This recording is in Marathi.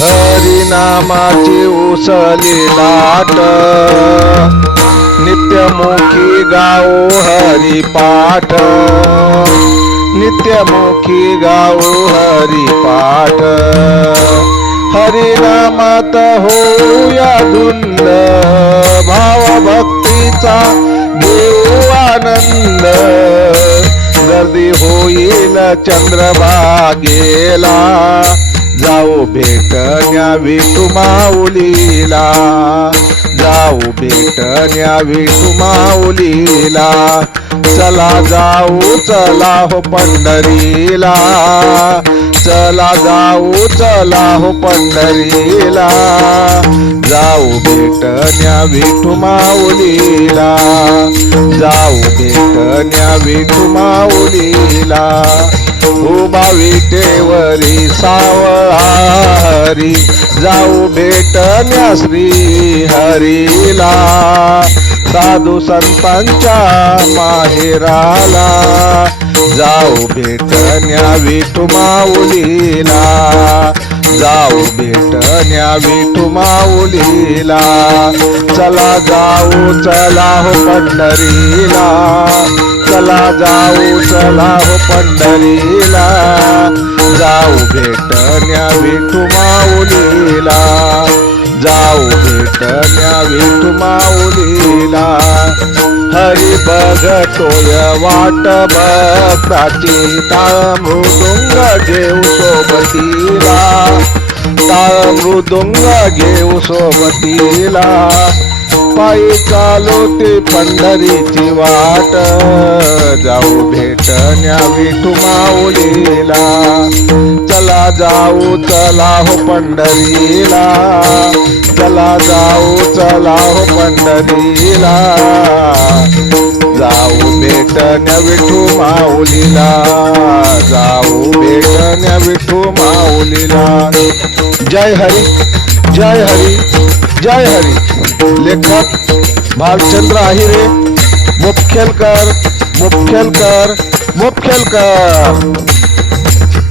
हरिनामाची उसली लाट. नित्यमुखी गाओ हरिपाठ. नित्यमुखी गाओ हरी पाठ हरिनामात होऊया धुंद. भाव भक्तीचा आनंद. गर्दी होईल चंद्रभागेला. जाऊ भेटण्या विठू माऊलीला जाऊ भेटण्या विठू माऊलीला चला जाऊ चला हो पंढरीला. चला जाऊ चला हो पंढरीला. जाऊ भेटण्या विठू माऊलीला जाऊ भेटण्या विठू माऊलीला उभावी देवरी सावळारी जाऊ भेटण्या श्री हरीला साधू संतांच्या माहेराला. जाऊ भेटण्या विठू माऊलीला. जाऊ भेटण्या विठू माऊलीला. चला जाऊ चला हो पंढरीला. जाऊ चला हो पंढरीला. जाऊ भेटण्या विठू माऊलीला. जाऊ भेटण्या विठू माऊलीला. हरी बघतोय वाट भक्ताची टाळ मृदुंग घेऊ सोबतीला. टाळ मृदुंग घेऊ सोबतीला. पायी चालू ते पंढरीची वाट. जाऊ भेटण्या विठू माऊलीला चला जाऊ चला हो पंढरीला. चला जाऊ चला हो पंढरीला. जाऊ भेटण्या विठू माऊलीला जाऊ भेटण्या विठू माऊलीला जय हरी जय हरी. जय हरी. लेखक भालचंद्र आहिरे मुख्यलकर मुख्यलकर मुख्यलकर.